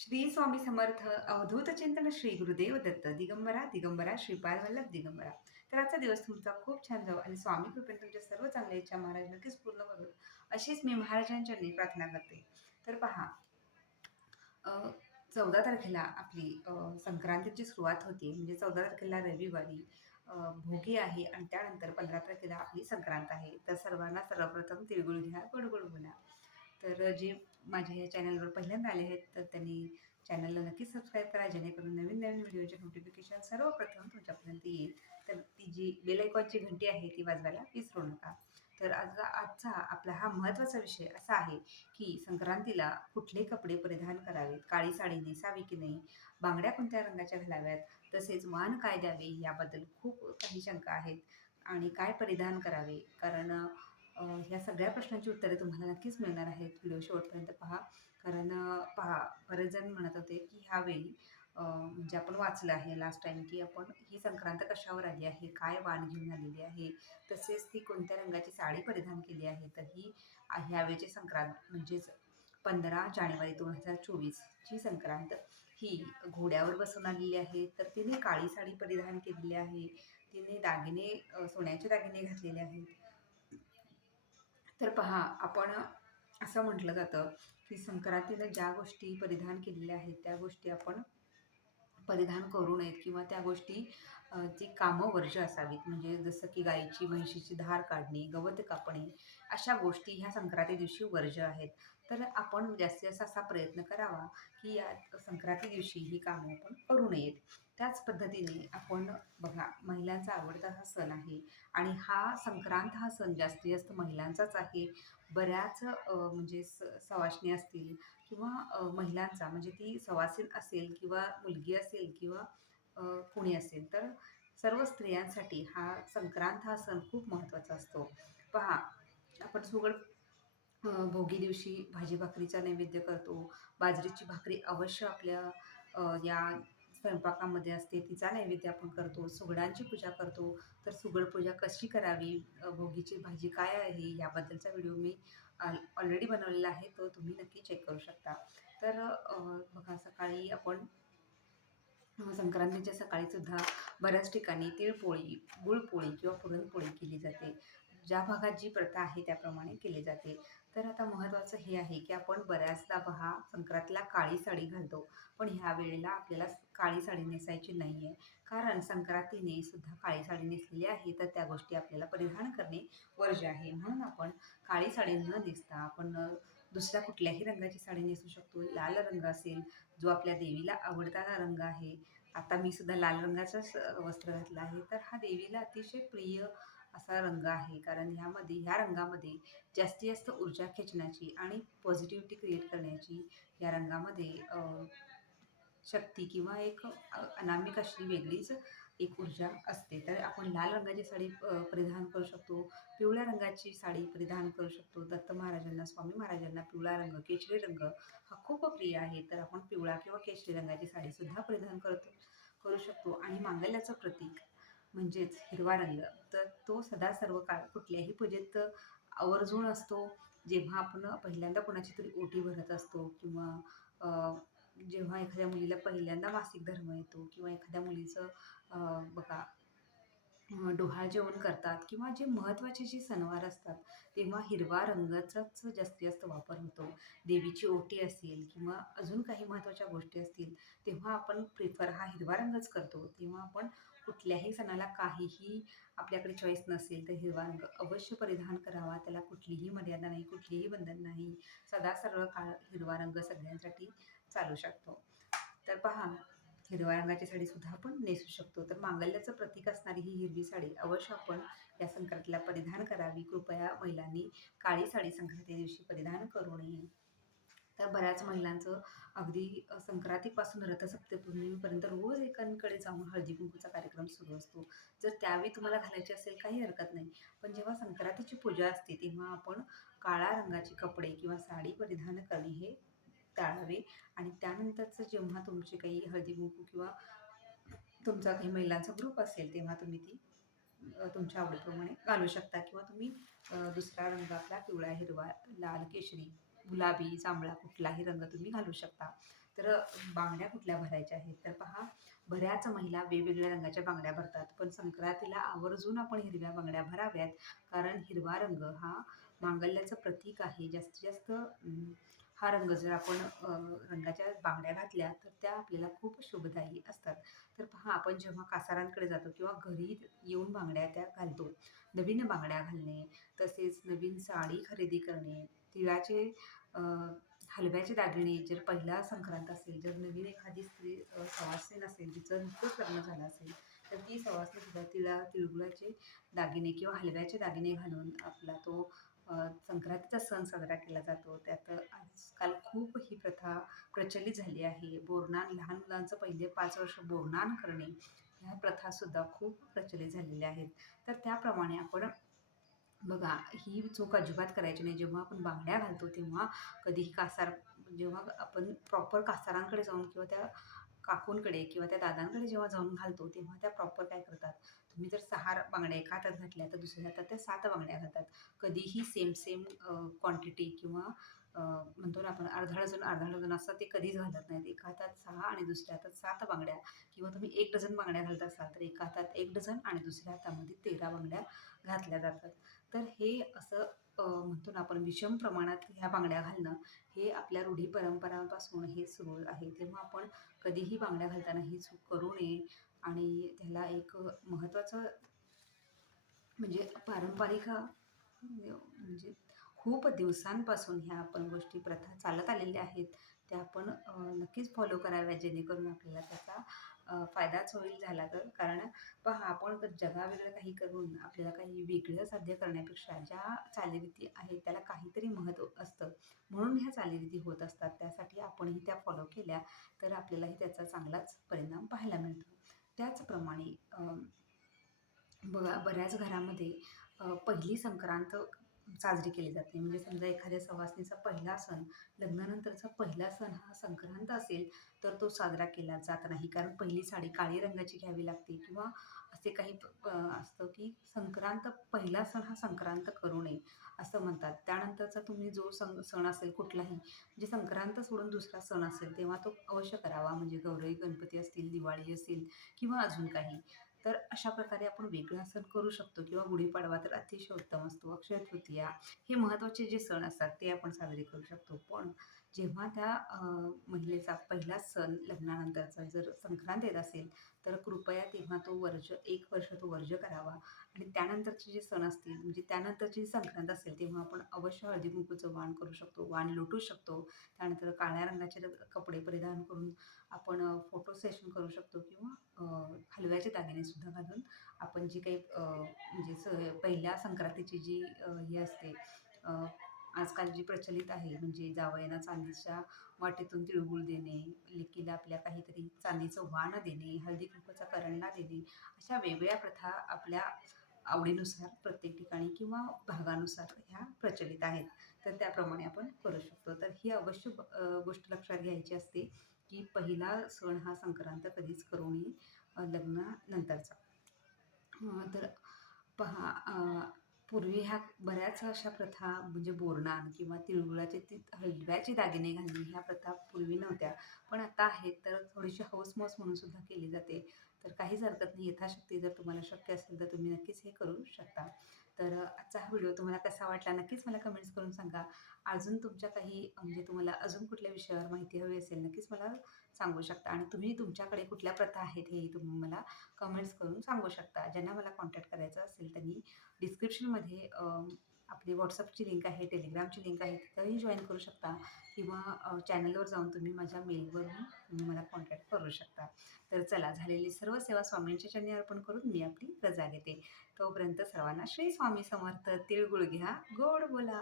श्री स्वामी समर्थ अवधूत चिंतन श्री गुरुदेव दत्त दिगंबरा दिगंबरा श्रीपाद वल्लभ दिगंबरा. तर आजचा दिवस तुमचा खूप छान जाऊ आणि स्वामी कृपेने तुमच्या सर्व चांगल्या इच्छा महाराज नक्कीच पूर्ण करू. अशीच मी महाराजांच्या प्रार्थना करते. तर पहा चौदा तारखेला आपली संक्रांतीची सुरुवात होती. म्हणजे चौदा तारखेला रविवारी भोगी आहे आणि त्यानंतर पंधरा तारखेला आपली संक्रांत आहे. तर सर्वांना सर्वप्रथम तिळगुळ घ्या गोडगोड बोला तर जे माझ्या या चॅनलवर पहिल्यांदा आले आहेत तर त्यांनी चॅनलला नक्की सबस्क्राईब करा जेणेकरून नवीन नवीन व्हिडिओचे नोटिफिकेशन सर्वप्रथम तुमच्यापर्यंत येईल. तर ती जी बेलायकॉनची घंटी आहे ती वाजवायला विसरू नका. तर आज आजचा आपला हा महत्त्वाचा विषय असा आहे की संक्रांतीला कुठले कपडे परिधान करावेत? काळी साडी नेसावी की नाही? बांगड्या कोणत्या रंगाच्या घालाव्यात? तसेच वाण काय द्यावे? याबद्दल खूप काही शंका आहेत. आणि काय परिधान करावे? कारण ह्या सगळ्या प्रश्नांची उत्तरे तुम्हाला नक्कीच मिळणार आहेत. व्हिडिओ शेवटपर्यंत पहा. कारण पहा बरेच जण म्हणत होते की ह्यावेळी म्हणजे आपण वाचलं आहे लास्ट टाईम की आपण ही संक्रांत कशावर आली आहे? काय वाण घेऊन आलेली आहे? तसेच ती कोणत्या रंगाची साडी परिधान केली आहे? तर ही ह्यावेळीची संक्रांत म्हणजेच पंधरा जानेवारी दोन हजार चोवीसची संक्रांत ही घोड्यावर बसून आलेली आहे. तर तिने काळी साडी परिधान केलेली आहे. तिने दागिने सोन्याचे दागिने घातलेले आहेत. तर पहा आपण असं म्हटलं जातं की संक्रांतीनं ज्या गोष्टी परिधान केलेल्या आहेत त्या गोष्टी आपण परिधान करू नयेत किंवा त्या गोष्टी जी कामं वर्ज असावीत. म्हणजे जसं की गाईची म्हैशीची धार काढणे गवत कापणे अशा गोष्टी ह्या संक्रांती दिवशी वर्ज आहेत. तर आपण जास्तीत जास्त असा प्रयत्न करावा की या संक्रांती दिवशी ही कामं आपण करू नयेत. त्याच पद्धतीने आपण बघा महिलांचा आवडता हा सण आहे आणि हा संक्रांत हा सण जास्तीत जास्त महिलांचाच आहे. बऱ्याच म्हणजे स सवाष्णी असतील किंवा महिलांचा म्हणजे ती सवासीन असेल किंवा मुलगी असेल किंवा कुणी कोणी असेल तर सर्व स्त्रियांसाठी हा संक्रांत हा सण खूप महत्त्वाचा असतो. पहा आपण सुगड भोगी दिवशी भाजी भाकरीचा नैवेद्य करतो. बाजरीची भाकरी अवश्य आपल्या या स्वयंपाकामध्ये असते. तिचा नैवेद्य आपण करतो. सुगडांची पूजा करतो. तर सुगड पूजा कशी करावी? भोगीची भाजी काय आहे? याबद्दलचा व्हिडिओ मी ऑलरेडी बनवलेला आहे. तो तुम्ही नक्की चेक करू शकता. तर बघा सकाळी आपण संक्रांतीच्या सकाळीसुद्धा बऱ्याच ठिकाणी तिळपोळी गुळपोळी किंवा पुरणपोळी केली जाते. ज्या भागात जी प्रथा आहे त्याप्रमाणे केली जाते. तर आता महत्त्वाचं हे आहे की आपण बऱ्याचदा पहा संक्रांतला काळी साडी घालतो. पण ह्या वेळेला आपल्याला काळी साडी नेसायची नाही आहे कारण संक्रांतीने सुद्धा काळी साडी नेसलेली आहे तर त्या गोष्टी आपल्याला परिधान करणे वर्ज्य आहे. म्हणून आपण काळी साडी न नेसता आपण दुसऱ्या कुठल्याही रंगाची साडी नेसू शकतो. लाल रंग असेल जो आपल्या देवीला आवडताना रंग आहे. आता मी सुद्धा लाल रंगाचंच वस्त्र घातलं आहे. तर हा देवीला अतिशय प्रिय असा रंग आहे. कारण ह्यामध्ये ह्या रंगामध्ये जास्तीत जास्त ऊर्जा खेचण्याची आणि पॉझिटिव्हिटी क्रिएट करण्याची या रंगामध्ये शक्ती किंवा एक अनामिक अशी वेगळीच एक ऊर्जा असते. तर आपण लाल रंगाची साडी परिधान करू शकतो पिवळ्या रंगाची साडी परिधान करू शकतो. दत्त महाराजांना स्वामी महाराजांना पिवळा रंग केशरी रंग हा खूप प्रिय आहे. तर आपण पिवळा किंवा केशरी रंगाची साडीसुद्धा परिधान करतो करू शकतो. आणि मांगल्याचं प्रतीक म्हणजेच हिरवा रंग तर तो सदा सर्व काळ कुठल्याही पूजेत आवर्जून असतो. जेव्हा आपण पहिल्यांदा कोणाची तरी ओटी भरत असतो किंवा जेव्हा एखाद्या मुलीला पहिल्यांदा मासिक धर्म येतो किंवा एखाद्या मुलीचं बघा डोहाळ जेवण करतात किंवा जे महत्त्वाचे जे सणवार असतात तेव्हा हिरवा रंगाचाच जास्तीत जास्त वापर होतो. देवीची ओटी असेल किंवा अजून काही महत्त्वाच्या गोष्टी असतील तेव्हा आपण प्रिफर हा हिरवा रंगच करतो. तेव्हा आपण कुठल्याही सणाला काहीही आपल्याकडे चॉईस नसेल तर हिरवा रंग अवश्य परिधान करावा. त्याला कुठलीही मर्यादा नाही कुठलीही बंधन नाही. सदा सर्व काळ हिरवा रंग सगळ्यांसाठी चालू शकतो. तर पहा हिरव्या रंगाची साडीसुद्धा आपण नेसू शकतो. तर मांगल्याचं प्रतीक असणारी ही हिरवी साडी अवश्य आपण या संक्रांतीला परिधान करावी. कृपया महिलांनी काळी साडी संक्रांती दिवशी परिधान करू नये. तर बऱ्याच महिलांचं अगदी संक्रांतीपासून रथसप्तमीपर्यंत रोज एकांकडे जाऊन हळदी कुंकूचा कार्यक्रम सुरू असतो. जर त्यावेळी तुम्हाला घालायची असेल काही हरकत नाही. पण जेव्हा संक्रांतीची पूजा असते तेव्हा आपण काळा रंगाचे कपडे किंवा साडी परिधान करणे हे टाळावे. आणि त्यानंतरचं जेव्हा तुमचे काही हळदी कुंकू किंवा तुमचा काही महिलांचा ग्रुप असेल तेव्हा तुम्ही ती तुमच्या आवडीप्रमाणे घालू शकता. किंवा तुम्ही दुसरा रंग आपला पिवळा हिरवा लाल केशरी गुलाबी जांभळा कुठलाही रंग तुम्ही घालू शकता. तर बांगड्या कुठल्या भरायच्या आहेत? तर पहा बऱ्याच महिला वेगवेगळ्या रंगाच्या बांगड्या भरतात. पण संक्रांतीला आवर्जून आपण हिरव्या बांगड्या भराव्यात. कारण हिरवा रंग हा मांगल्याचं प्रतीक आहे. जास्तीत जास्त हा रंग जर आपण रंगाच्या बांगड्या घातल्या तर त्या आपल्याला खूप शुभदायी असतात. तर पहा आपण जेव्हा कासारांकडे जातो किंवा घरी येऊन बांगड्या त्या घालतो. नवीन बांगड्या घालणे तसेच नवीन साडी खरेदी करणे तिळाचे हलव्याचे दागिने जर पहिला संक्रांत असेल जर नवीन एखादी स्त्री अ, सवासीन असेल जिचं नुकतंच लग्न झालं असेल तर ती सवासीन सुद्धा तिला तिळगुळाचे दागिने किंवा हलव्याचे दागिने घालून आपला तो संक्रांतीचा सण साजरा केला जातो. त्यात आजकाल खूप ही प्रथा प्रचलित झाली आहे. बोरनान लहान मुलांचं पहिले पाच वर्ष बोरनान करणे ह्या प्रथासुद्धा खूप प्रचलित झालेल्या आहेत. तर त्याप्रमाणे आपण बघा ही चूक अजिबात करायची नाही. जेव्हा आपण बांगड्या घालतो तेव्हा कधीही कासार जेव्हा आपण प्रॉपर कासारांकडे जाऊन किंवा त्या काकूंकडे किंवा त्या दादांकडे जेव्हा जाऊन घालतो तेव्हा त्या प्रॉपर काय करतात? तुम्ही जर सहा बांगड्या एका हातात घातल्या तर दुसऱ्या हातात त्या सात बांगड्या घालतात. कधीही सेम सेम क्वांटिटी किंवा म्हणतो ना आपण अर्धा डझन अर्धा डझन असतात ते कधीच घालत नाहीत. एका हातात सहा आणि दुसऱ्या हातात सात बांगड्या. किंवा तुम्ही एक डझन बांगड्या घालत असाल तर एका हातात एक डझन आणि दुसऱ्या हातामध्ये तेरा बांगड्या घातल्या जातात. तर हे असं म्हणतो ना आपण विषम प्रमाणात ह्या बांगड्या घालणं हे आपल्या रूढी परंपरांपासून हे सुरू आहे. तेव्हा आपण कधीही बांगड्या घालताना ही चूक करू नये आणि त्याला एक महत्त्वाचं म्हणजे पारंपरिक म्हणजे खूप दिवसांपासून ह्या आपण गोष्टी प्रथा चालत आलेल्या आहेत. त्या आपण नक्कीच फॉलो कराव्या जेणेकरून आपल्याला त्याचा फायदाच होईल झाला तर. कारण पहा आपण जगावेगळं काही करून आपल्याला काही वेगळं साध्य करण्यापेक्षा ज्या चालीरीती आहेत त्याला काहीतरी महत्त्व असतं. म्हणून ह्या चालीरीती होत असतात. त्यासाठी आपणही त्या फॉलो केल्या तर आपल्यालाही त्याचा चांगलाच परिणाम पाहायला मिळतो. त्याचप्रमाणे बघा बऱ्याच घरामध्ये पहिली संक्रांत साजरी केली जाते. म्हणजे समजा एखाद्या सवासणीचा पहिला सण लग्नानंतरचा पहिला सण हा संक्रांत असेल तर तो साजरा केला जात नाही. कारण पहिली साडी काळी रंगाची घ्यावी लागते किंवा असे काही असतं की संक्रांत पहिला सण हा संक्रांत करू नये असं म्हणतात. त्यानंतरचा तुम्ही जो सण सण असेल कुठलाही म्हणजे संक्रांत सोडून दुसरा सण असेल तेव्हा तो अवश्य करावा. म्हणजे गौरी गणपती असतील दिवाळी असेल किंवा अजून काही. तर अशा प्रकारे आपण वेगळा सण करू शकतो किंवा गुढीपाडवा तर अतिशय उत्तम असतो अक्षय तृतीया हे महत्त्वाचे जे सण असतात ते आपण साजरे करू शकतो. पण जेव्हा त्या महिलेचा पहिला सण लग्नानंतरचा जर संक्रांत येत असेल तर कृपया तेव्हा तो वर्ज एक वर्ष तो वर्ज करावा. आणि त्यानंतरचे जे सण असतील म्हणजे त्यानंतरची जी संक्रांत असेल तेव्हा आपण अवश्य हळदी कुंकूचं वाण करू शकतो वाण लुटू शकतो. त्यानंतर काळ्या रंगाचे कपडे परिधान करून आपण फोटो सेशन करू शकतो किंवा हलव्याचे दागिनेसुद्धा घालून आपण जी काही म्हणजे स पहिल्या संक्रांतीची जी हे असते आजकाल जी प्रचलित आहे म्हणजे जावयाना चांदीच्या वाटेतून तिळगुळ देणे लेकीला आपल्या काहीतरी चांदीचं वाण देणे हळदी कुंकूचा करंडा देणे अशा वेगवेगळ्या प्रथा आपल्या आवडीनुसार प्रत्येक ठिकाणी किंवा भागानुसार ह्या प्रचलित आहेत. तर त्याप्रमाणे आपण करू शकतो. तर ही अवश्य गोष्ट लक्षात घ्यायची असते की पहिला सण हा संक्रांत कधीच करू नये लग्नानंतरचा. तर पहा पूर्वी ह्या बऱ्याच अशा प्रथा म्हणजे बोरणान किंवा तिळगुळाचे ती हलव्याचे दागिने घालणे ह्या प्रथा पूर्वी नव्हत्या. पण आता आहेत तर थोडीशी हौसमौस म्हणून सुद्धा केली जाते. तर काहीच हरकत नाही. यथाशक्ती जर तुम्हाला शक्य असेल तर तुम्ही नक्कीच हे करू शकता. तर आजचा हा व्हिडिओ तुम्हाला कसा वाटला नक्कीच मला कमेंट्स करून सांगा. अजून तुमच्या काही म्हणजे तुम्हाला अजून कुठल्या विषयावर माहिती हवी असेल नक्कीच मला सांगू शकता. आणि तुम्ही तुमच्याकडे कुठल्या प्रथा आहेत हे तुम्ही मला कमेंट्स करून सांगू शकता. ज्यांना मला कॉन्टॅक्ट करायचं असेल त्यांनी डिस्क्रिप्शनमध्ये आपली व्हॉट्सअपची लिंक आहे टेलिग्रामची लिंक आहे तिथंही जॉईन करू शकता. किंवा चॅनलवर जाऊन तुम्ही माझ्या मेलवरून तुम्ही मला कॉन्टॅक्ट करू शकता. तर चला झालेली सर्व सेवा स्वामींच्या चरणी अर्पण करून मी आपली रजा घेते. तोपर्यंत सर्वांना श्री स्वामी समर्थ तिळगुळ घ्या गोड बोला.